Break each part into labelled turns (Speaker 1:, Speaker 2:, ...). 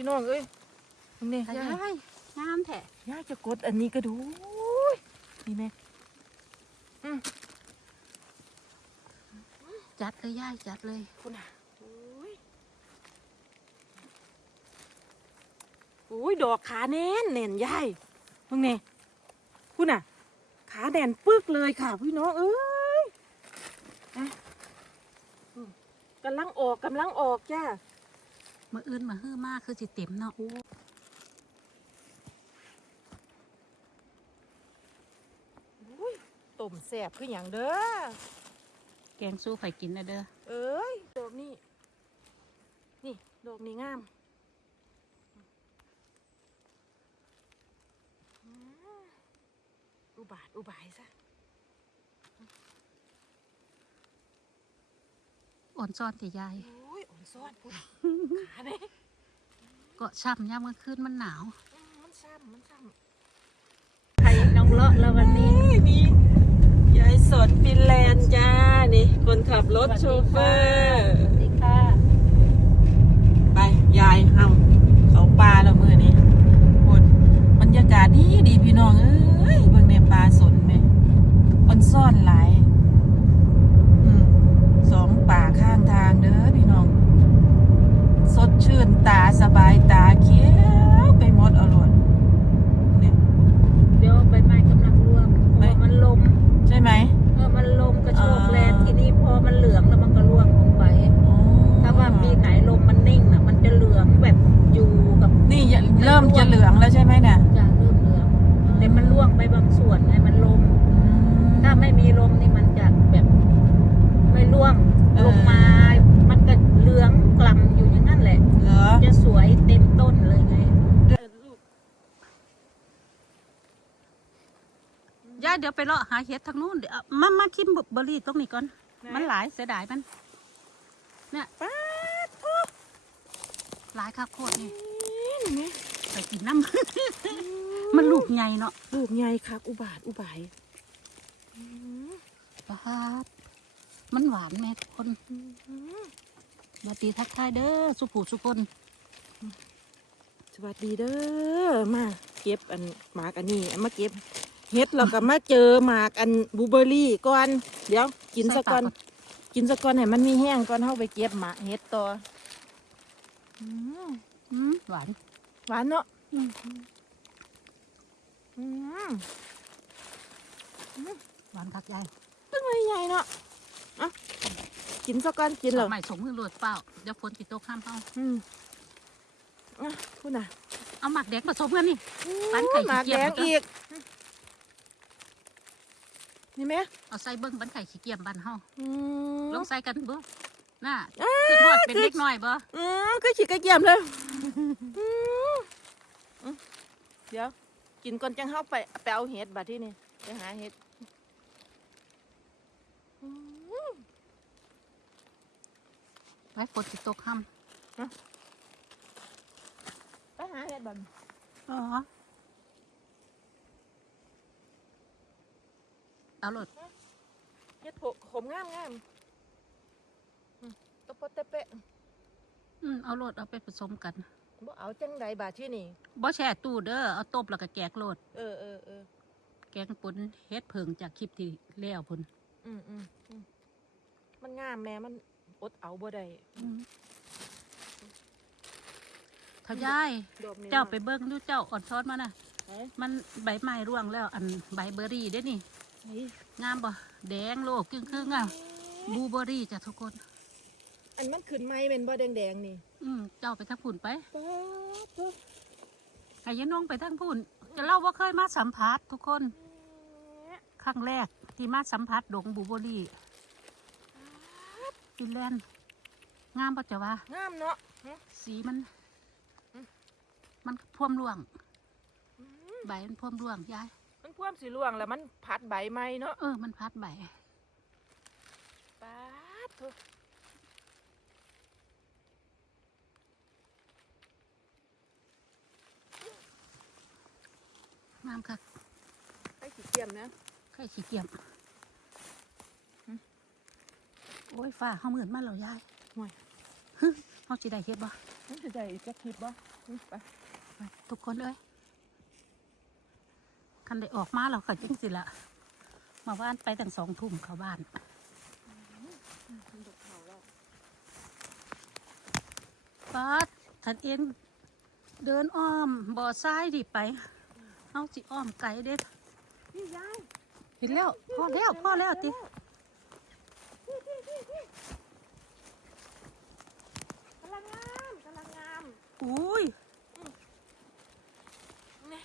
Speaker 1: พี่น้องเอ้ยนี่
Speaker 2: ข
Speaker 1: ย่ายา
Speaker 2: ยงามแท้
Speaker 1: ย่าจะกดอันนี้ก็ดูนี่แม่
Speaker 2: จัดเลยยายจัดเลย
Speaker 1: คุณอะโอ้ยโอ้ยดอกขาแน่นแน่นยายมึงเนี่ยคุณอะ ขาแน่นปึกเลยค่ะพี่น้องเอ้ยอะอืมกำลังออกกำลังออกจ้า
Speaker 2: มื่ออื่นมาฮื้อมากคือสิเต็มเนาะ
Speaker 1: อุ้ยต้มแสบคืออย่างเด้อ
Speaker 2: แกงสู้ไผกินนะเด้อ
Speaker 1: เอ้ยดอกนี้นี่ดอกนี้งามอืมอุบาท อุบายซะ
Speaker 2: อ่อนซ้อนแต่ยาย
Speaker 1: โอ้ยอ่อน ซ้อนพุ่นขาเนี่ย
Speaker 2: ก็ช่ำยามกลางคืนมันหนาว
Speaker 1: มันซ้ำมันซ้ำ
Speaker 2: ใครน้องเลาะแล้ววันนี้
Speaker 1: นี่ยายสนฟินแลนด์จ้า นี่ คนขับรถโชเฟอร์
Speaker 2: สวัสดีค่ะ
Speaker 1: ไป ยายห้ำเขาปลาแล้วมือนี้คนบรรยากาศดีดีพี่น้อง เอ้ยเบิ่งในปลาสนไหมมันซ่อนหลาย อืมสองป่าข้างทางเด้อพี่น้อง สดชื่ นตาสบายตาเขียวไปหมดอร่อยเนี่ย
Speaker 2: เดี๋ยวใบไม้กำลังร่วงพอมันลม
Speaker 1: ใช่ไหม
Speaker 2: เออมันลมกระโชก
Speaker 1: อ่า
Speaker 2: แรงทีนี้พอมันเหลืองแล้วมันก็ร่วงลงไป
Speaker 1: อ๋อ
Speaker 2: ถ้าว่าปีไหนลมมันนิ่งน่ะ มันจะเหลืองแบบอยู่กับ
Speaker 1: นี่อย่าเริ่มจะเหลืองแล้วใช่ไหมเนี่ย
Speaker 2: จะเริ่มเหลือง แต่มันร่วงไปบางส่วนไงมันลม
Speaker 1: อืม
Speaker 2: ถ้าไม่มีลมนี่มันจะแบบไม่ร่วง
Speaker 1: เออ
Speaker 2: ลงมา มันก็เหลืองกล่ำอยู่อย่างนั้นแหละ
Speaker 1: เหรอ
Speaker 2: จะสวยเต็มต้นเลยไง ย่าเดี๋ยวไปเลาะหาเห็ดทางนู้นเดี๋ยวเอามามาทิมเบอร์รี่ตรงนี้ก่อนมันหลายเสียดายมัน เนี่ย
Speaker 1: ป้าด
Speaker 2: หลายข้าวโพดนี่
Speaker 1: นี่
Speaker 2: ไปกินน้ำ มันลูกใหญ่เนาะ
Speaker 1: ลูกใหญ่ครับ อุบาทอุบาย
Speaker 2: ปาดมันหวานแม่ทุกคนบาตีทักทายเด้อสุผูสุคน
Speaker 1: สวัสดีเด้อมาเก็บอันหมากอันนี้มาเก็บ เฮ็ดเราก็มาเจอหมากอันบลูเบอร์รี่ก่อนเดี๋ยวกินสักก่อน กินสักก่อนให้มันมีแห้งก่อนเข้าไปเก็บหมากเฮ็ดต่ออืม
Speaker 2: อืมหวาน
Speaker 1: หวานเนาะ
Speaker 2: อืม
Speaker 1: อืม
Speaker 2: หวานคักใหญ่
Speaker 1: ต้นไม้ใหญ่เนาะอะกินสักก่อนกินเหรอ
Speaker 2: ใหม่สมมือรวดเปล่าเดี๋ยวฝนติดตกข้ามเป้า
Speaker 1: อืมอะพูดน่ะ
Speaker 2: เอาหมักแดงผสมกันนี่ร้านไข่
Speaker 1: หมาก
Speaker 2: ขี้เกี
Speaker 1: แด
Speaker 2: ยจ
Speaker 1: ง
Speaker 2: เหรอ
Speaker 1: อีก นี่ไหม
Speaker 2: เอาใส่เบิ้งบันไข่ขี้เกียจบันเฮา
Speaker 1: อืม
Speaker 2: ลองใส่กันเบ่น่า
Speaker 1: อ้า
Speaker 2: คือทอดเป็นเล็กน้อยบ่
Speaker 1: อืมก็ฉีกกระเกียมเลยอืมอืมเดี๋ยว กินก่อนจังเข้าไปไปเอาเห็ดบัดที่นี่ไปหาเห็ดอืม
Speaker 2: ไว้ฝนติดตกข้าม
Speaker 1: ไปหาเห็ดบัด
Speaker 2: อ๋อ เอาโหลด
Speaker 1: เห็ดโผขมงามงามอืมตะปะตะเปะ
Speaker 2: อืมเอาโหลดเอาไปผสมกัน
Speaker 1: บ่เอาจังใดบาดที่นี่
Speaker 2: บ่แช่ตู้เด้อเอาต้มแล้วก็แกกโหลด
Speaker 1: เออเออเออ
Speaker 2: แกงปุนเฮ็ดเพิงจากคลิปที่แล้วพุ่น
Speaker 1: อืมอืมอืมมันงามแม่มันอดเอาบ่ได้
Speaker 2: เท่ายาย
Speaker 1: ดอกนี้
Speaker 2: เจ้าไปเบิ้งดูเจ้าอ่อนช้อนมาน่ะ
Speaker 1: ไหน
Speaker 2: มันใบไม้ร่วงแล้ว อันใบเบอร์รี่เด้นี่
Speaker 1: ไหน
Speaker 2: งามบ่แดงโลกครึ่งครึ่งๆอะบลูเบอร์รี่จ้ะทุกคน
Speaker 1: อันมันขึ้นไม้เป็นบ่แดงๆนี่
Speaker 2: อืมเจ้าไปทางพุ่นไป
Speaker 1: ป๊าดเถอะ
Speaker 2: ไอ้ยายน้องไปทางพุ่น จะเล่าว่าเคยมาสัมผัสทุกคน ครั้งแรกที่มาสัมผัสดงบลูเบอร์รี่ฟินแลนด์งามปะจ๊ะวะ
Speaker 1: งามเนาะฮะ
Speaker 2: สีมัน
Speaker 1: อืม
Speaker 2: มันพ่วมร่วง ใบมันพ่วมร่วงยาย
Speaker 1: มันพ่วมสีล่วงแล้วมันพัดใบไม้เนาะ
Speaker 2: เออ มันพัดใบ
Speaker 1: ป๊าดเถอะ
Speaker 2: งามค่ะ
Speaker 1: ไอ้ขี้เกียจนะ
Speaker 2: ไข่ขี้เกียจ
Speaker 1: อืม
Speaker 2: โอ้ยฟ้าเขาเหมือนมาแล้วยาย
Speaker 1: ห่วย
Speaker 2: เขาจะได้เฮ็ดบ่
Speaker 1: มันจะได้จักคิดบ่ไป
Speaker 2: ไปทุกคนเอ้ย คันได้ออกมาแล้วก็จริงสิละมาบ้านไปตั้งสองทุ่มเข้าบ้าน
Speaker 1: ดอกเขาแล้ว
Speaker 2: ป้าดทันเองเดินอ้อมบ่อทรายดิไปเอาสิอ้อมไก่เด็ด
Speaker 1: พี่ยาย
Speaker 2: เห็นแล้วพ่อแล้วพ่อแล้วติ
Speaker 1: กำลังงามกำลังงาม
Speaker 2: อุ้ย
Speaker 1: นี่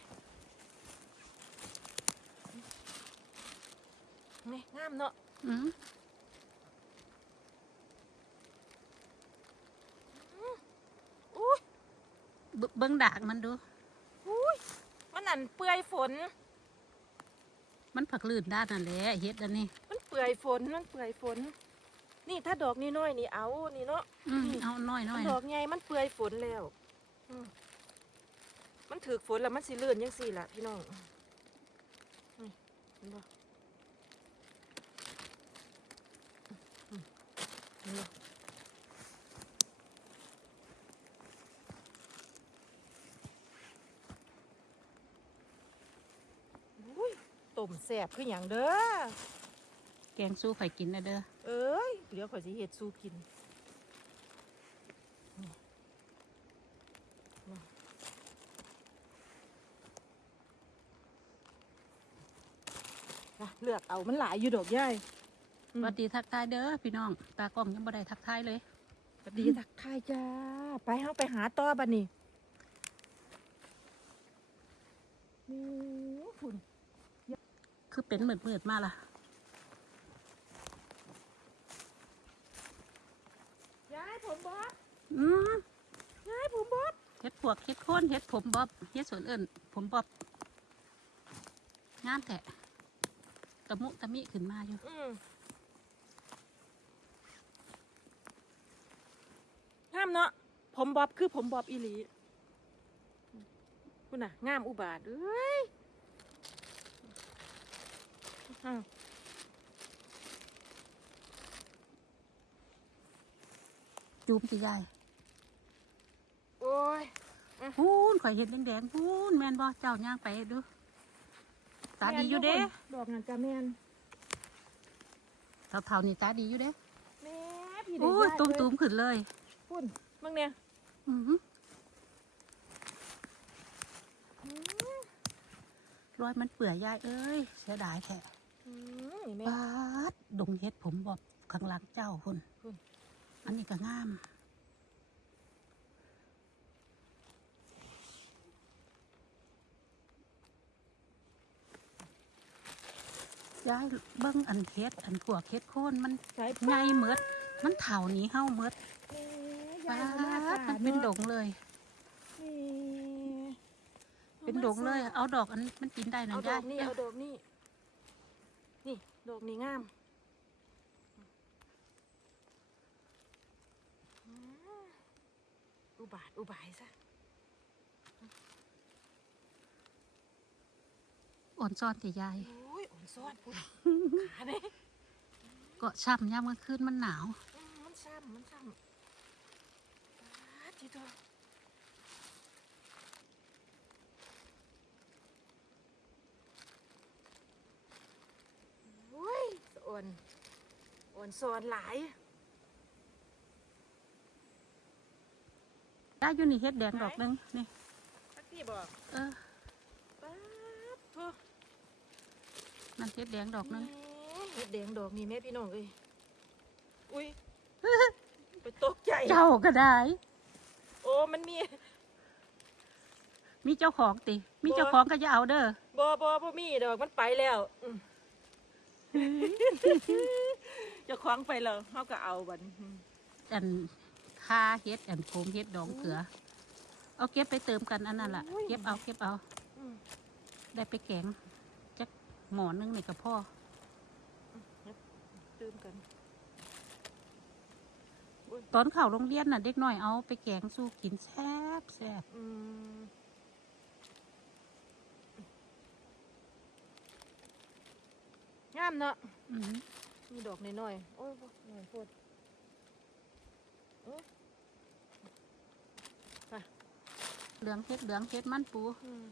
Speaker 1: นี่งามเนาะ
Speaker 2: อืม
Speaker 1: อุ้ย
Speaker 2: เบิ่งเบิ้งดากมันดู
Speaker 1: อุ้ยมันอันเปื่อยฝน
Speaker 2: มันผักลื่นด้านนั่นแหละเฮ็ดอันนี้
Speaker 1: มันเปื่อยฝนมันเปื่อยฝน นี่ถ้าดอกนี่น้อยนี่เอานี่เนาะ
Speaker 2: อืมเอาน้อยน้อย
Speaker 1: ดอกใหญ่มันเปื่อยฝนแล้วอืมมันถือฝนแล้วมันสิเลื่อนยังสี่ล่ะพี่น้องนี่เห็นบ่อืมเห็นบ่อุ้ย ต้มแซ่บคืออย่างเด้อ
Speaker 2: แกงสู้ไข่กินนะเด้อ
Speaker 1: เอ้ย เดี๋ยวข่อยสิเฮ็ดสู้กินนี่นี่นะเลือกเอามันหลายอยู่ดอกย่าย
Speaker 2: สวัสดีทักทายเด้อพี่น้อง ตากล้องยังบ่ได้ทักทายเลย
Speaker 1: สวัสดีทักทายจ้า ไปเฮาไปหาต่อบัดนี้นี่ฝุ่น
Speaker 2: คือเป็นเหมือดมืดๆมาล่ะ
Speaker 1: ยายผมบอส
Speaker 2: อืม
Speaker 1: ยายผมบอส
Speaker 2: เฮ็ดพวกเฮ็ดโคนเฮ็ดผมบ๊อบเฮ็ดสวนเอิ้นผมบ๊อบงามแท้ตะมุตะมิขึ้นมาอยู่
Speaker 1: อืมงามเนาะผมบอบคือผมบอบอีหลีคุณน่ะงามอุบาทเอ้ยอ้าว
Speaker 2: จูมสิยาย
Speaker 1: โอ้ย
Speaker 2: พูนข่อยเห็นแดงๆพูนแม่นบ่เจ้าย่างไปดูตาดีอยู่เด้
Speaker 1: ดอกนั่นกะแมน
Speaker 2: เท่าๆนี่ตาดีอยู่เด้
Speaker 1: แม่พี่
Speaker 2: โอ้ย
Speaker 1: ได้
Speaker 2: ตุ้มๆขึ้นเลย
Speaker 1: พุ่นมึงเนี่ย
Speaker 2: อือหือ
Speaker 1: อืม
Speaker 2: รอยมันเปื่อยยายเอ้ย เสียดายแท้
Speaker 1: อืมนี่แม่
Speaker 2: ปาดดงเฮ็ดผมบอบข้างหลังเจ้าพุ่น
Speaker 1: พุ่น
Speaker 2: อันนี้ก็งามยายเบิ้งอันเฮ็ดอันพวกเฮ็ดโคนมัน
Speaker 1: ใส่
Speaker 2: ไงเมดมันเถ่านี้เฮ้าเมด
Speaker 1: แม่
Speaker 2: ปายา
Speaker 1: ยเอามา
Speaker 2: ด
Speaker 1: ฝาก
Speaker 2: มันเป็นดาะงเลย
Speaker 1: นี่
Speaker 2: เป็นดงเลย เอาดอกอันมันกินได้นะ
Speaker 1: เอาด
Speaker 2: ยา
Speaker 1: อยกนี่เอาดอกนี่นี่ดอกนี่งามอืมอุบาทอุบายซะ
Speaker 2: อ่อนซ้อนแต่ยาย
Speaker 1: โอ้ยอ่อนซ้อนพุ่นขาเนี่ย
Speaker 2: ก็ช่ำยามกลางคืนมันหนาว
Speaker 1: อืมมันซ้ำมันซ้ำ ปาดทีเดียวโอ้ยสะอ่อนอ่อนซ้อนหลาย
Speaker 2: ยายอยู่นี่เฮ็ดแดงดอกหนึงนี่
Speaker 1: ทักที่บอก
Speaker 2: เออ
Speaker 1: ป๊าดโทั่ว
Speaker 2: นั่นเฮ็ดแดงดอกหนึง
Speaker 1: เห็ดแดงดอกนี่แม่พี่น้องเอ้ย อุ้ย ไปตกใจ
Speaker 2: เจ้าก็ได้
Speaker 1: โอ้มันมี
Speaker 2: มีเจ้าของติ มี
Speaker 1: บ่
Speaker 2: เจ้าของก็จะเอาเด้อ
Speaker 1: บอบอบมีดอกมันไปแล้วอืมเจะคว้าของไปแล้วเขาก็เอาบัดอืม
Speaker 2: อันคาเฮ็ดอันโคมเฮ็ดดองเขือ เอาเก็บไปเติมกันอันนั้นล่ะ เก็บเอาเก็บเอา
Speaker 1: อืม
Speaker 2: ได้ไปแกงจักหมอนึงนี่กับพ่อ
Speaker 1: ตื่มกัน
Speaker 2: ตอนเข้าโรงเรียนน่ะ เด็กน้อยเอาไปแกงสู้กินแซ่บแซ่บ
Speaker 1: อืมงามเนาะ
Speaker 2: อืม
Speaker 1: มีดอกน้อยๆโอ้ยบ่หน่อยโพดโอ้ยไป
Speaker 2: เหลืองเฮ็ดเหลืองเฮ็ดมันปู
Speaker 1: อืม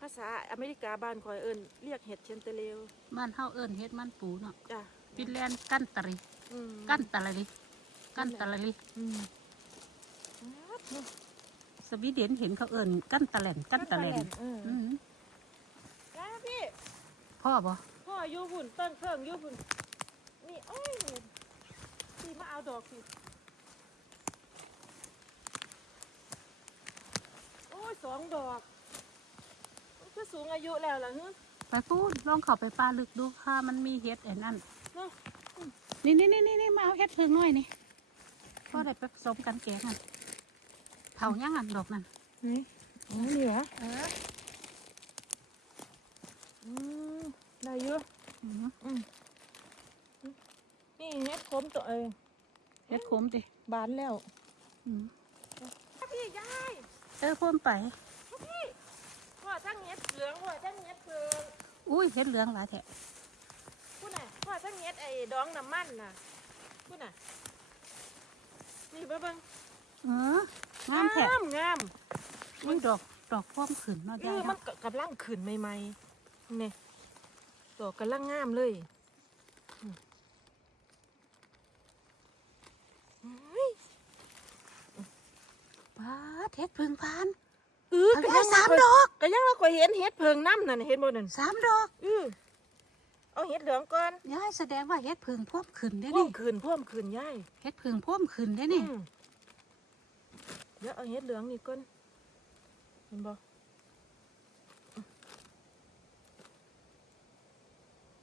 Speaker 1: ภาษาอเมริกาบ้านคอยเอิ้นเรียกเห็ดเชนเตเลว
Speaker 2: บ้านเฮาเอิ้นเฮ็ดมันปูเนาะ
Speaker 1: จ้ะ
Speaker 2: ฟินแลนด์กันตะริ
Speaker 1: อืม
Speaker 2: กันตะลิ กันตะลิ
Speaker 1: อืม
Speaker 2: สวีเดนเห็นเขาเอิ้นกันตะแหลนกันตะแหลน
Speaker 1: เออ
Speaker 2: อืม
Speaker 1: จ้าพี่
Speaker 2: พ่อบ่
Speaker 1: พ่ออยู่หุ่นต้นเครื่องอยู่หุ่นนี่โอ้ยพี่มาเอาดอกสิโอ้ยสองดอกมันคือสูงอายุแล้วล่ะฮึ
Speaker 2: ไปพูดลองเข้าไปป่าลึกดูค่ะมันมีเฮ็ดไอ้นั่น
Speaker 1: เนาะ
Speaker 2: นี่นี่นี่นี่มาเอาเฮ็ดเพิ่งหน่อยนี่ พ่อได้ไปผสมกันแกงอะเผายังอะดอกนั่น
Speaker 1: นี่อ๋อนี่เหรอ
Speaker 2: เออ
Speaker 1: อืมได้เยอะ
Speaker 2: อืม
Speaker 1: อืมนี่เฮ็ดขมตัวเอง
Speaker 2: เฮ็ดขมดิ
Speaker 1: บานแล้ว
Speaker 2: อืม
Speaker 1: พี่ยาย
Speaker 2: เออพ่นไป
Speaker 1: พี่พ่อทั้งเฮ็ดเหลืองพ่อทั้งเฮ็ดเพิง
Speaker 2: อุ้ยเฮ็ดเหลืองหลายแท้
Speaker 1: พูดน่ะพ่อทั้งเฮ็ดไอ้ดองน้ำมันน่ะพูดน่ะ นี่เบิ่งเบิ่ง
Speaker 2: เอองามแท้
Speaker 1: งามงาม
Speaker 2: อุ้ยดอกดอกพ่วมขึ้นเนาะาย
Speaker 1: เอยอมั
Speaker 2: เนาะ
Speaker 1: นกำลังขึ้นใหม่ๆนี่ดอกกำลังงามเลยอืมเฮ้ย
Speaker 2: ป้าดเฮ็ดเพิ่งพาน
Speaker 1: เออ
Speaker 2: เอา
Speaker 1: ก็
Speaker 2: ได้
Speaker 1: ยัง
Speaker 2: สาม
Speaker 1: ว่
Speaker 2: ดอก
Speaker 1: ก็ยังเราก็เห็นเฮ็ดเพิงน้ำนั่นเห็นบ่นั่น
Speaker 2: สามดอก
Speaker 1: อือ เอาเห็ดเหลืองก่อน
Speaker 2: ยายแสดงว่าเฮ็ดเพิ่งพ่วมขึ้นได้
Speaker 1: พ่ว
Speaker 2: นี่
Speaker 1: มคืนพ่วมคืนย่าย
Speaker 2: เฮ็ดเพิ่งพ่วมขึ้นได้นี่
Speaker 1: อืมเดี๋ยวเอาเห็ดเหลืองนี่ก่อนเห็นบ่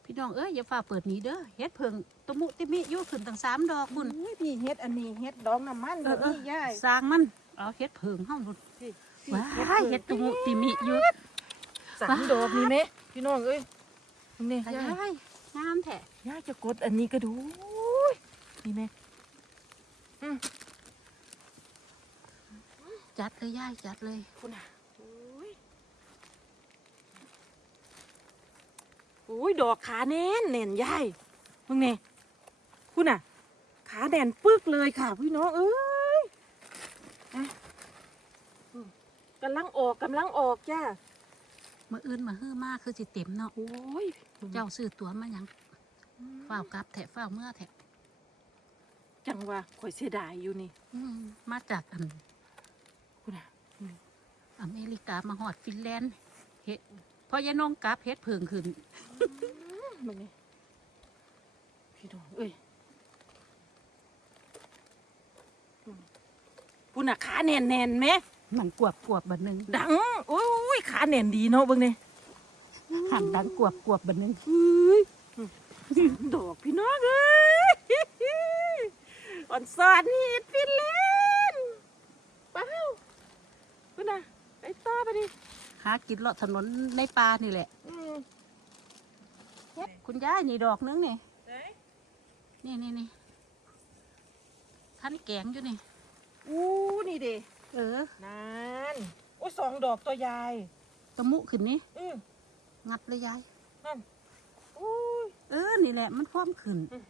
Speaker 2: พี่น้องเอ้ยอย่าฝ่าเปิดหนี้เด้อเฮ็ดเพิ่งตะมุติมิอยู่ขึ้นตั้งสามดอกบุญ
Speaker 1: อุ้ยพี่เห็ดอันนี้เห็ดดองน้ำมัน
Speaker 2: เอ
Speaker 1: แบ
Speaker 2: อบเออ
Speaker 1: นี้ย่าย
Speaker 2: สร้างมันเอาเฮ็ดเพิ่งเฮาบุญ
Speaker 1: พี่
Speaker 2: ว้ายเฮ็ดตะมุติมิอยู่
Speaker 1: สามดอกนี่ไหมพี่น้องเอ้ย นี่
Speaker 2: ยา
Speaker 1: ย่าย
Speaker 2: ยงามแท้
Speaker 1: ย่ายจะกดอันนี้ก็ดูนี่ไหม
Speaker 2: จัดเลยยายจัดเลย
Speaker 1: คุณอะโอ้ยโอ้ยดอกขาแน่นแน่นย่ายมึงเนี่ยคุณอะ ขาแน่นปึกเลยค่ะพี่น้องเอ้ยอะอืมกำลังออกกำลังออกจ้า
Speaker 2: มื้ออื่นมาฮื้อมาคือสิเต็มเนาะ
Speaker 1: โอ้ย
Speaker 2: เจ้าซื้อตั๋วมาหยังฝ้าวกลับแท้ฝ้าวเมื่อแท้
Speaker 1: จังว่าข่อยเสียดายอยู่นี่
Speaker 2: อืมมาจากอัน
Speaker 1: คุณอะ
Speaker 2: อเมริกามาฮอดฟินแลนด์เฮ็ดพอยายน้องกลับเฮ็ดเพิ่งขึ้น
Speaker 1: มึงนี่พี่น้องเอ้ยอืมคุณอะขาแน่นแน่นๆไหม
Speaker 2: มันกวบกวบบัดหนึง
Speaker 1: ดังโอ้ยขาแน่นดีเนาะเบิ่งนี่
Speaker 2: หันดังกวบกวบบัดหนึง
Speaker 1: เฮ้ยดอกพี่น้องเอ้ยอ่อนสอนเห็ดฟินแลนด์เป้าคุณน่ะไปต่อไปดิ
Speaker 2: หากินเลาะถนนในป่านี่แหละ
Speaker 1: อืม
Speaker 2: คุณยายนี่ดอกนึงนี่
Speaker 1: ไหน
Speaker 2: นี่นี่นี่ท่านแกงอยู่นี่
Speaker 1: อู้นี่เด้
Speaker 2: เออ
Speaker 1: นั่นโอ้ยสองดอกตัวยาย
Speaker 2: ตะมุขึ้นนี่
Speaker 1: อืม
Speaker 2: งัดเลยยาย
Speaker 1: นั่นอู้ย
Speaker 2: เออนี่แหละ มันพร้อมขึ้น
Speaker 1: อืม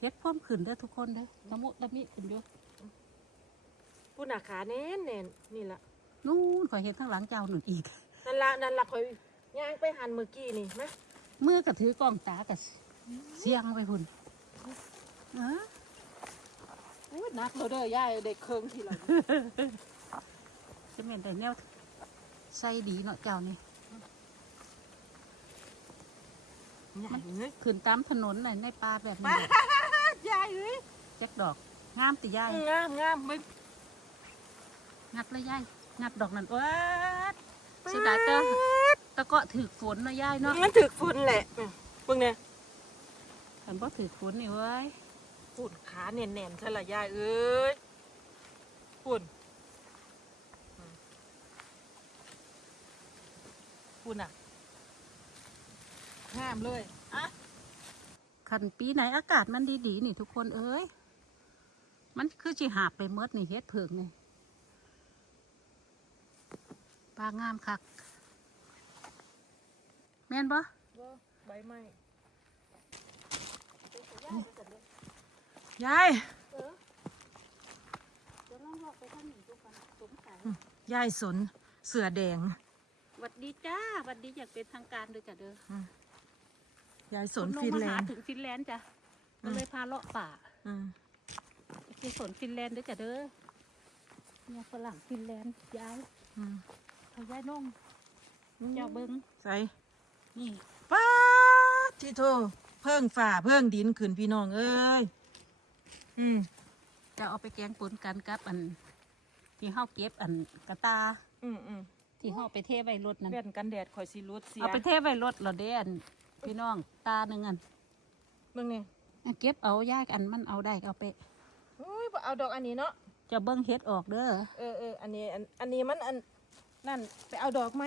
Speaker 2: เฮ็ดพร้อมขึ้นเด้อทุกคนเด้อตะมุตะมิขึ้นอยู่
Speaker 1: ผู้หนักขาแน่นแน่นนี่ละ
Speaker 2: นู่นข่อยเห็นข้างหลังเจ้าหนุนอีก
Speaker 1: นั่นละนั่นละคอยย่างไปหันเมื่อกี้นี่ไหม
Speaker 2: เมื่อกระถือกล้องตากับเสียงไปพุ่นเออ
Speaker 1: อู้นักเราเด้อยายเด็กเคิงทีหลัง
Speaker 2: จะเป็นแต่แนวใส่ดีเนาะเจ้านี่
Speaker 1: ยายเอ้ย
Speaker 2: ขึ้นตามถนนน่ะในป่าแบบนี้
Speaker 1: ยายเอ้ย
Speaker 2: จักดอก งามติยาย
Speaker 1: งามงามไม่
Speaker 2: งัดเลยยายงัดดอกนั่นว้าดเสียดายเตอตะเกาะถือฝนเนาะยายเนาะ
Speaker 1: มันถึกฝุ่นแหละเบิ่งเนี่ย
Speaker 2: ฉันบ่ถือฝนนี่เว้ย
Speaker 1: ฝุ่นขาแน่นแน่นๆเท่าละยายเอ้ยฝุ่นอืม ฝุ่นอะงามเลยอะ
Speaker 2: คันปีไหนอากาศมันดีๆนี่ทุกคนเอ้ย มันคือจิหาบไปเมดนี่เฮ็ดเผิงนี่ปลางามคัก แม่นบ่
Speaker 1: ว่าใบไม้ยาย
Speaker 2: เดี๋ยวลองลอกไปทางนี้ดูก่อนสงสัย
Speaker 1: ยายสนเสือแดง
Speaker 2: หวัดดีจ้าหวัดดีอยากเป็นทางการด้วยจ้ะเด้อยา
Speaker 1: ยสน
Speaker 2: คุณลุง
Speaker 1: ฟิน
Speaker 2: มา
Speaker 1: แล
Speaker 2: หาน
Speaker 1: ด์
Speaker 2: ถึงฟินแลนด์จ้ะ
Speaker 1: อื
Speaker 2: ก็
Speaker 1: ม
Speaker 2: เลยพาเลาะป่า
Speaker 1: อืม
Speaker 2: ไปสวนฟินแลนด์ด้วยจ้ะเด้อเนี่ยฝรั่งฟินแลนด์ย้าย
Speaker 1: อืม
Speaker 2: เขาย้ายน้องเจ้าเบิ้ง
Speaker 1: ใส่
Speaker 2: นี่
Speaker 1: ป้าดที่โทเพิ่งฝ่าเพิ่งดินขึ้นพี่น้องเอ้ยอืม
Speaker 2: จะเอาไปแกงปนกันกับอันที่เฮาเก็บอันกระตา
Speaker 1: อืมอืม
Speaker 2: ที่เฮาไปเทไว้รถนั่น
Speaker 1: แว่นกันแดดข่อยสิรุดเสีย
Speaker 2: เอาไปเทไว้รถเราเด้อันพี่น้องตาหนึ่งอัน
Speaker 1: เบิ่งนี่
Speaker 2: อันเก็บเอายากอันมันเอาได้ก็เอาไป
Speaker 1: โอ้ยบ่เอาดอกอันนี้เนาะ
Speaker 2: จะเบิ้งเฮ็ดออกเด้อ
Speaker 1: เออเอออันนี้อันอันนี้มันอันนั่นไปเอาดอกไหม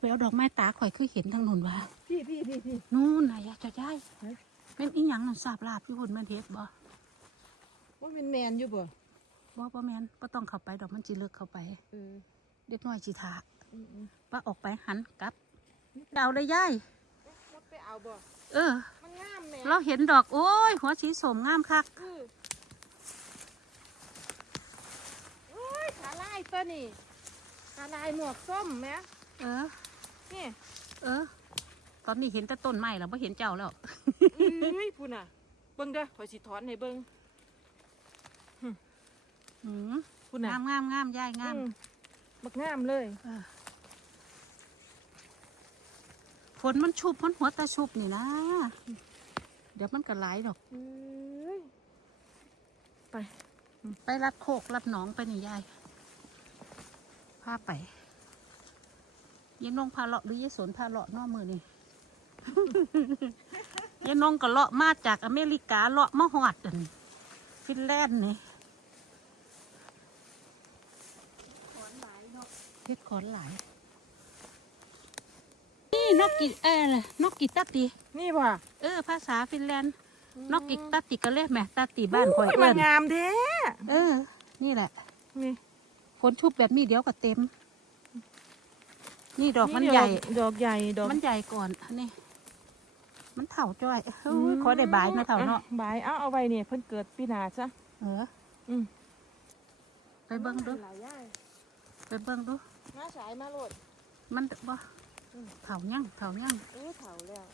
Speaker 2: ไปเอาดอกไม้ตาข่อยคือเห็นทางนู้นว่า
Speaker 1: พี่พี่พี่พี่
Speaker 2: นู่นน่ะอยากจะย้าย
Speaker 1: เฮ้ย
Speaker 2: เป็นอีหยังนั่นสาบลาบพี่หุ่นแม่นเฮ็ดบ่
Speaker 1: ว่าเป็นแมนอยู่บ่
Speaker 2: บ่บ่แม่นบ่ต้องเข้าไปดอกมันสิเลิกเข้าไป
Speaker 1: เออ
Speaker 2: เด็กน้อยสิทา
Speaker 1: อืมอืม
Speaker 2: ป้าออกไปหันกลับเอาเลยยาย
Speaker 1: มดไปเอาบ่
Speaker 2: เออ
Speaker 1: มันงามแหม่
Speaker 2: เราเห็นดอกโอ้ย หัวสีสมงามคัก
Speaker 1: เออโอ้ยขาลายตัวนี่ขาลายหมวกส้มแหม่
Speaker 2: เออ
Speaker 1: นี่
Speaker 2: เออ ตอนนี้เห็นแต่ต้นไม้แล้วบ่เห็นเจ้าแล้ว
Speaker 1: เอ้ยพูน่ะ เบิ่งเด้อข่อยสิถอนให้เบิ่ง
Speaker 2: หืม
Speaker 1: พูน่ะ
Speaker 2: งามงามงามยายงาม
Speaker 1: อื บักงามเลย
Speaker 2: เออฝนมันชุบมันหัวตาชุบนี่นะ เดี๋ยวมันก็ไหลายดอก
Speaker 1: เอ้ยไป
Speaker 2: ไปรัดโคกรัดหนองไปนี่ยายพาไปยายนงพาเลาะหรือยายสนพาเลาะเนอกมือนี่ยายนงก็เลาะมาจากอเมริกาเลาะมาหอดอันฟินแลนด์นี่ เพชรขอนหลาย นี่นกกิเออนกกิตัตติ
Speaker 1: นี่บ่
Speaker 2: เออ ภาษาฟินแลนด์ นกกิตัตติก็เรียกแหม่ตัตติบ้านข่อย
Speaker 1: โอ้ย
Speaker 2: เอิ้
Speaker 1: มัน
Speaker 2: น
Speaker 1: งามแท้
Speaker 2: เออ นี่แหละ
Speaker 1: นี่
Speaker 2: ฝนชุบแบบนี้เดี๋ยวก็เต็ม นี่ดอกมัน
Speaker 1: นี่
Speaker 2: ใหญ่
Speaker 1: ดอกใหญ่ดอก
Speaker 2: มันใหญ่ก่อนอันนี้มันเถ่าจ้อยเฮ้ยขอได้บายนะเถ่าเนาะ
Speaker 1: อ่บายเอาเอาไว้เนี่ยเพิ่นเกิดปีหน้าซะ
Speaker 2: เออ
Speaker 1: อืม
Speaker 2: ไปเบิ้งดู
Speaker 1: หลายอย่าง
Speaker 2: ไปเบิ้งดู
Speaker 1: น้าสายมาโลด
Speaker 2: มันบ่เถ่ายั่งเถ่ายั่ง
Speaker 1: เออเฒ่าแล้ว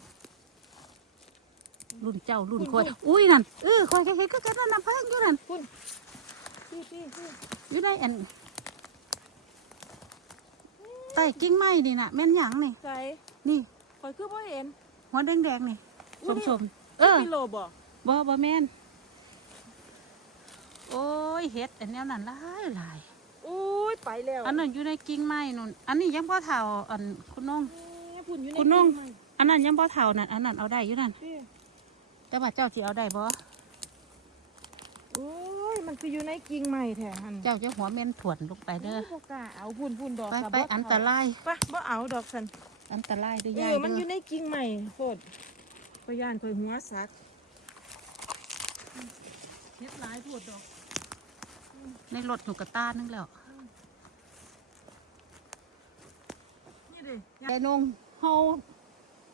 Speaker 2: รุ่นเจ้ารุ่น
Speaker 1: คุณ
Speaker 2: คอย
Speaker 1: คุณ
Speaker 2: อุ้ยนั่นเออคอยเห็นก็กันนั่นน่ะแพงอยู่นั่น
Speaker 1: พี่พี่พี่
Speaker 2: อยู่ในอันใต้กิ่งไม้นี่น่ะแม่นหยังนี่
Speaker 1: ใส่
Speaker 2: นี่
Speaker 1: ข่อยคือบ่เห็น
Speaker 2: หัวแดงๆนี่
Speaker 1: อุ้ยนี่
Speaker 2: ชมๆเออ
Speaker 1: กิโลบ่
Speaker 2: บ่บ่แม่น โอ้ยเฮ็ดอันเนี้ยนั่นหลายหลาย
Speaker 1: อุ้ยไปแล้ว
Speaker 2: อันนั้นอยู่ในกิ่งไม้นู่นอันนี้ยังบ่เท่าอันคุณน้อง
Speaker 1: นี่พุ่นอยู่ใน
Speaker 2: คุณน้อง
Speaker 1: กิ่ไม้
Speaker 2: อันนั้นยังบ่เท่านั่นอันนั้นเอาได้อยู่นั่น
Speaker 1: พี่
Speaker 2: แต่ว่าเจ้าสิเอาได้บ่
Speaker 1: โอ้ยมันคืออยู่ในกิ่งไม้แท้หั่น
Speaker 2: เจ้าจะหัวเม่นถวนลงไปเด้อ
Speaker 1: บ่กล้าเอาพุ่นพุ่นดอก
Speaker 2: ไป
Speaker 1: กับ
Speaker 2: ไป
Speaker 1: บ่
Speaker 2: อันตราย
Speaker 1: ไปบ่เอาดอกสัน
Speaker 2: อันตรายเด้อ
Speaker 1: เอยา
Speaker 2: ย
Speaker 1: อมันอ
Speaker 2: เด้
Speaker 1: ยู่
Speaker 2: อ
Speaker 1: ในกิ่งไม้โคตรข่อยย่านข่อยหัวสักเฮ็ดหลายโพดดอก
Speaker 2: ในรถหนูกระตานึงแล้ว
Speaker 1: นี่ดิ
Speaker 2: ไอ้นงเฮา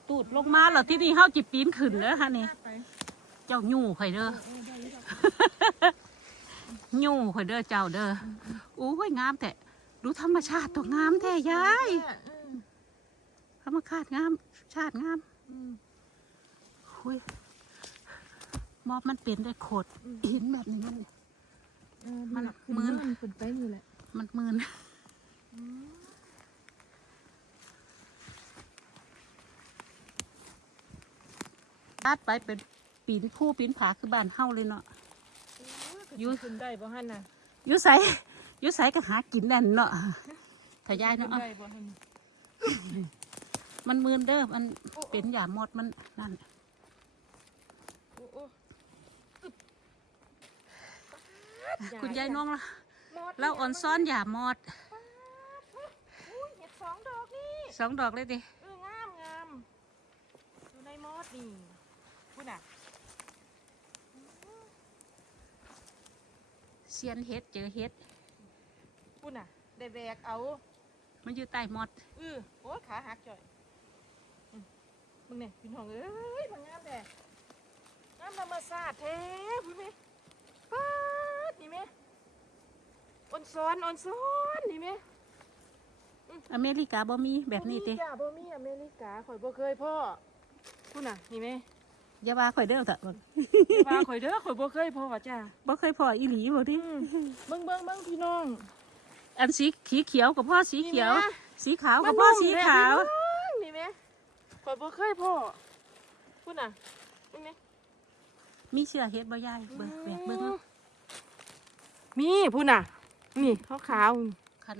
Speaker 2: ตูดลงมาแล้วที่นี่เฮาจิปีนขึ้นเด้อฮะนี่
Speaker 1: ไป
Speaker 2: เจ้ายู่ข่อยเด้อ
Speaker 1: เออได้อยู่ดอก
Speaker 2: ยู่ข่อยเด้อเจ้าเด้อโอ้ยงามแต่ดูธรรมชาติตัวงามแท้ยาย
Speaker 1: เออ
Speaker 2: ธรรมชาติงาม ชาติงาม
Speaker 1: อืม
Speaker 2: หุยมอบมันเป็นได้โขดหินแบบนี้ มัน
Speaker 1: เออ
Speaker 2: มัน
Speaker 1: ขึ้
Speaker 2: มื้น
Speaker 1: มันขึ้นไปนี่แหละ
Speaker 2: มันมืนตัดไปเป็นปีนผู้ปีนผาคือบ้านเฮาเลยเนาะอยู่
Speaker 1: ขึ้นได้บ่ฮั่นน่ะ
Speaker 2: อยู่ใสอยู่ใสก็หากินแน่นเนาะถ้ายาย
Speaker 1: ขึ้
Speaker 2: เนาะ
Speaker 1: น
Speaker 2: เอา
Speaker 1: ได้บ่ฮั่น
Speaker 2: มันมืนเด้อมันเป็นหยาหมดมันนั่น
Speaker 1: โอ้โอ้อึ๊บ
Speaker 2: คุณยายน้องละ
Speaker 1: หมด
Speaker 2: เราอ่อนซ้อนหยาหมด
Speaker 1: อุ้ยเห็ดสองดอกนี่
Speaker 2: สองดอกเลยดิ
Speaker 1: เอองามงามอยู่ในมอดนี่พูดน่ะ
Speaker 2: เซียนเฮ็ดเจอเฮ็ด
Speaker 1: พูดน่ะได้แบกเอา
Speaker 2: มันอยู่ใต้หมด
Speaker 1: เออโอ้ยขาหักจ่อยอืมมึงเนี่ยพี่น้องเอ้ยมันงามแต่งามธรรมชาติแท้พูดไหมป๊าดนี่ไหม อ่อนซ้อนอ่อนซ้อนนี่ไหม
Speaker 2: อเมริกาบ่มีแบบนี้ติ
Speaker 1: บ่มีจ้าบ่มีอเมริกาข่อยบ่เคยพ่อคุณน่ะนี่แม่
Speaker 2: อย่าว่าข่อยเด้อเถอะ
Speaker 1: ว่าข่อยเด้อข่อยบ่เคยพ่อจ้า
Speaker 2: บ่เคยพออีหลีบ่ติ
Speaker 1: อืมเบิ่งเบิ่งเบิ่งพี่น้อง
Speaker 2: อันสีสีเขียวกับพ่อสีเขียว
Speaker 1: นี่นะ
Speaker 2: สีขาวกับพ่อสีขาว
Speaker 1: นี่แม่ข่อยบ่เคยพ่อคุณน่ะนี่แม่
Speaker 2: มีเชื้อเฮ็ดบ่ยายเบิ่งแบกเบิ่ง
Speaker 1: มีพุ่นน่ะ นี่ขาวขาว
Speaker 2: คัน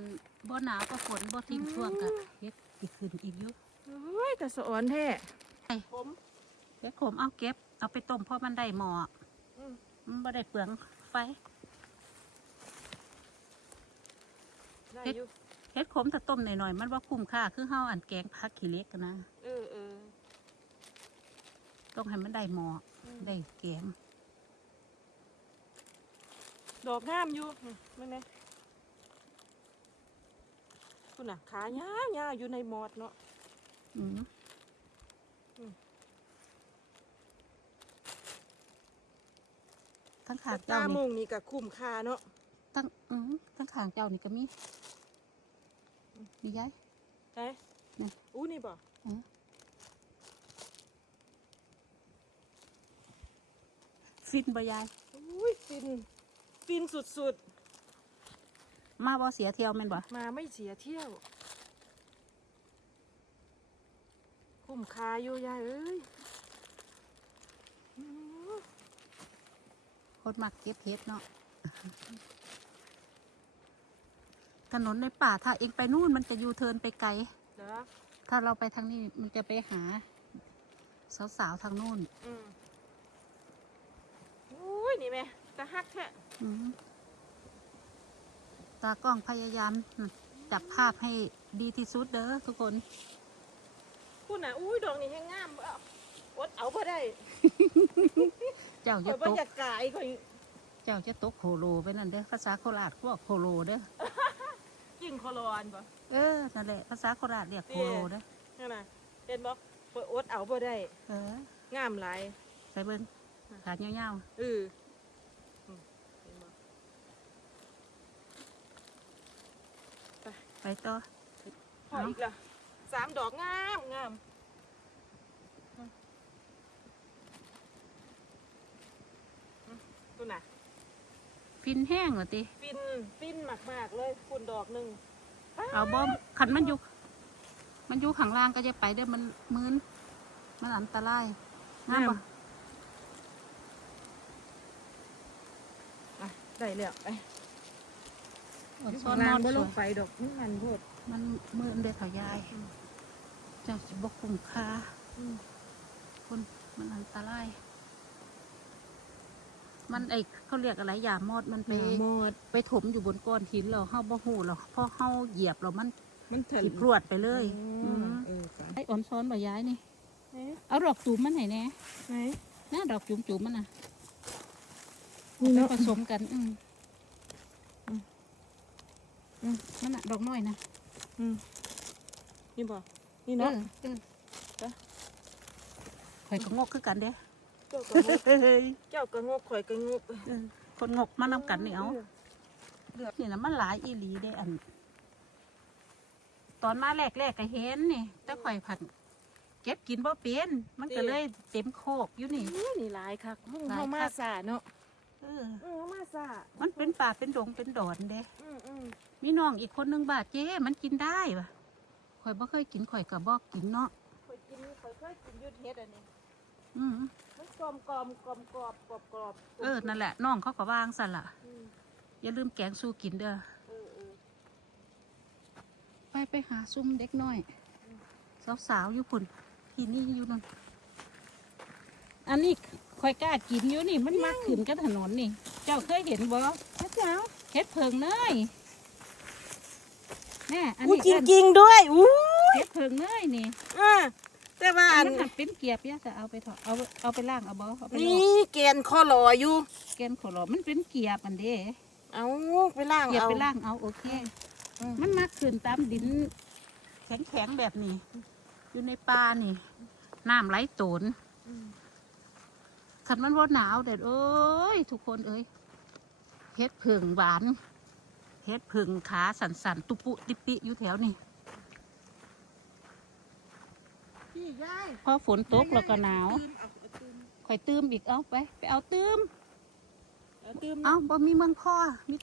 Speaker 2: บ่หนาวก็ฝนบ่ทิ้งช่วงก็เฮ็ดอีกขึ้นอีกอยู่
Speaker 1: ๆเฮ้ยแต่สะอ่อนแท้
Speaker 2: ไอ้
Speaker 1: ผม
Speaker 2: เฮ็ดขมเอาเก็บ เอาไปต้มเพราะมันได้หม้อ
Speaker 1: อืม
Speaker 2: มันบ่ได้เปลืองไฟ
Speaker 1: ได้
Speaker 2: เฮ็ด
Speaker 1: อยู่
Speaker 2: เฮ็ดขมถ้าต้มหน่อยๆมันบ่คุ้มค่าคือเฮาอันแกงผักขี้เหล็กนะ
Speaker 1: เออเออ
Speaker 2: ต้องให้มันได้หม้อ
Speaker 1: อืม
Speaker 2: ได้แกง
Speaker 1: ดอกงามอยู่นี่มึงไง คุณน่ะขาหญ้าหญ้าอยู่ในหมอดเนาะ
Speaker 2: อืม
Speaker 1: อืม
Speaker 2: ทั้งขาง
Speaker 1: ตา
Speaker 2: เจ้า
Speaker 1: มุ
Speaker 2: นี่
Speaker 1: งนี่ก็คุ้มค่าเนาะ
Speaker 2: ทั้งอืมทั้งขางเจ้านี่ก็มี มียาย
Speaker 1: ใช่
Speaker 2: นี่
Speaker 1: อู้นี่บ่
Speaker 2: ฟินบ่ยาย
Speaker 1: อุ้ยฟินฟินสุด
Speaker 2: มาบ่เสียเที่ยวแม่นบ่
Speaker 1: ๆมาไม่เสียเที่ยว คุ้มค่าอยู่ยายเอ้ยอื้อ
Speaker 2: คนมักเก็บเฮ็ดเนาะถนนในป่าถ้าเองไปนู่นมันจะยูเทิร์นไปไกล
Speaker 1: เด้อ
Speaker 2: ถ้าเราไปทางนี้มันจะไปหา สาวๆทางนู่น
Speaker 1: อืมอุ้ยนี่แม่ตะฮักแท้
Speaker 2: อืม ตากล้องพยายามจับภาพให้ดีที่สุดเด้อทุกคน
Speaker 1: คุณน่ะอุ้ยดอกนี่แห้งงามบ่เอาอดเอาบ่ได้
Speaker 2: เจ้า
Speaker 1: ข่
Speaker 2: จะ
Speaker 1: อยบ่
Speaker 2: ตก
Speaker 1: อยากกายข่อย
Speaker 2: เจ้าจะตกโคโลไปนั่นเด้อภาษาโคราชพวกโคโลเด้อ
Speaker 1: กินคอรอนบ่
Speaker 2: เออนั่นแหละภาษาโคราชเรียกโคโลเด้อ
Speaker 1: นั่นน่ะเห็นบ่ข่อยอดเอาบ่ได้
Speaker 2: เออ
Speaker 1: งามหลาย
Speaker 2: ใส่เบิ้งขาเงาว
Speaker 1: เอออืมเห็นบ่
Speaker 2: ๆ ไปต่อ
Speaker 1: พออีกละสามดอกงามงามอืมอืมคุณน่ะ
Speaker 2: ฟินแห้งเหรอติ
Speaker 1: ฟินฟินมากๆเลยคุณดอกหนึ่ง
Speaker 2: เอาบอมขันมันอยู่ มันอยู่ข้างล่างก็จะไปเด้อมันมืนมันอันตรายงามปะ
Speaker 1: อะได้แล้วไป
Speaker 2: อด
Speaker 1: อยู่
Speaker 2: ซ้อ
Speaker 1: ข้านง
Speaker 2: น
Speaker 1: ล่า
Speaker 2: องน
Speaker 1: บ่
Speaker 2: ส
Speaker 1: ล
Speaker 2: ว
Speaker 1: ง
Speaker 2: ย
Speaker 1: ไฟดอกนี่มันโพด
Speaker 2: มันมืนเด้อเขายายเจ้าสิบกคุ้มค่า
Speaker 1: อืม
Speaker 2: คนมันอันตรายมันไอเขาเรียกอะไรยามอดมันไป
Speaker 1: หมด
Speaker 2: ไปถมอยู่บนก้อนหินเราเฮาบ่หูเราพอเฮาเหยียบเรามัน
Speaker 1: มันถึ
Speaker 2: สิพรวดไปเลย
Speaker 1: อื
Speaker 2: อื
Speaker 1: ม
Speaker 2: ม
Speaker 1: เออค่ะ
Speaker 2: ไออ่อนซ้อนบ่ย้ายนี่
Speaker 1: ไหน
Speaker 2: เอาดอกจุ๋มมันให้แหน่
Speaker 1: ไหน
Speaker 2: น่าดอกจุ๋มจุ๋มๆมันน่ะ
Speaker 1: นี่
Speaker 2: ไป
Speaker 1: เนาะ
Speaker 2: ผสมกัน อืม
Speaker 1: อืม อืม
Speaker 2: นั่นน่ะดอกน้อยนะ
Speaker 1: อืมนี่บ่นี่
Speaker 2: เอ
Speaker 1: เนาะ
Speaker 2: อเออ
Speaker 1: จ้ะ
Speaker 2: ข่อยก็งกคือกันเด้
Speaker 1: เจ้าก็งก
Speaker 2: เฮ้ย
Speaker 1: เจ้าก็งกข่อยก็งก
Speaker 2: เออคนงกมานำกันนี่เอานี่นะมันหลายอีหลีเด้อัน ตอนมาแรกๆก็เห็นนี่แต่ข่อยผัดเก็บกินบ่เป็นมันก็เลยเต็มโคกอยู่นี่
Speaker 1: อุ้ยนี่หลายคักเฮา
Speaker 2: หลาย
Speaker 1: เฮามา
Speaker 2: คัก
Speaker 1: ซาเนาะ
Speaker 2: เออ
Speaker 1: เออเฮามาซา
Speaker 2: มันเป็นป่าเป็นดงเป็นดอนเด้
Speaker 1: อืมอืม
Speaker 2: มีน้องอีกคนนึงบาดเจ้มันกินได้ปะข่อยบ่เคยกินข่อยก็บอกกินเนาะ
Speaker 1: ข่อยกินข่อยเคยกินอยูเฮ็ดอันนี้
Speaker 2: อืม
Speaker 1: มันกรอบกรอบกรอบกรอบกรอบกรอบ
Speaker 2: เออนั่นแหละน้องเขาก็วางสั่นละ
Speaker 1: อืม
Speaker 2: อย่าลืมแกงสู้กินเด้อ
Speaker 1: เออเออ
Speaker 2: ไปไปหาซุ่มเด็กน้อย สาวๆอยู่พุ่นที่นี่อยู่นั่นอันนี้ ข่อยกล้ากินอยู่นี่มันมากขึ้นกับถนนนี่ เจ้าเคยเห็นบ่
Speaker 1: พระเจ้า
Speaker 2: เฮ็ดเพิงเนยแน่อัน
Speaker 1: อู้
Speaker 2: นี้
Speaker 1: จริง
Speaker 2: เอิ้น
Speaker 1: จริงๆด้วยอู้
Speaker 2: เฮ็ดเพิงเนยนี่
Speaker 1: อ่าแต่ว่า
Speaker 2: อั
Speaker 1: อั
Speaker 2: น
Speaker 1: น
Speaker 2: นั้นหักเป็นเกียบย่าจะเอาไปเถอะเอาเอาไปล่างเอาบ่เอาไปลอก
Speaker 1: นี่เกณฑ์ข้อรออยู่
Speaker 2: แกนขอรอมันเป็นเกียบอันเด้
Speaker 1: เอาไปล่าง
Speaker 2: เกียบ
Speaker 1: เอา
Speaker 2: ไปล่างเอาโอเค
Speaker 1: อืม
Speaker 2: มันมาขึ้นตามดิน แข็งๆแบบนี้ อยู่ในป่านี่น้ำไหลโตน
Speaker 1: อืม
Speaker 2: ขันมันว่าหนาวแต่เอ้ย ทุกคนเอ้ยเฮ็ดผึ่งหวานเฮ็ดผึ่งขาสันสันตุปุติปิอยู่แถวนี่พ่อฝนตกแล้วก็หนาว
Speaker 1: คอ
Speaker 2: ยตืมอีกเอาไป ไปเอาตื้ม
Speaker 1: เอา
Speaker 2: บ่มีเมืองพ่อมี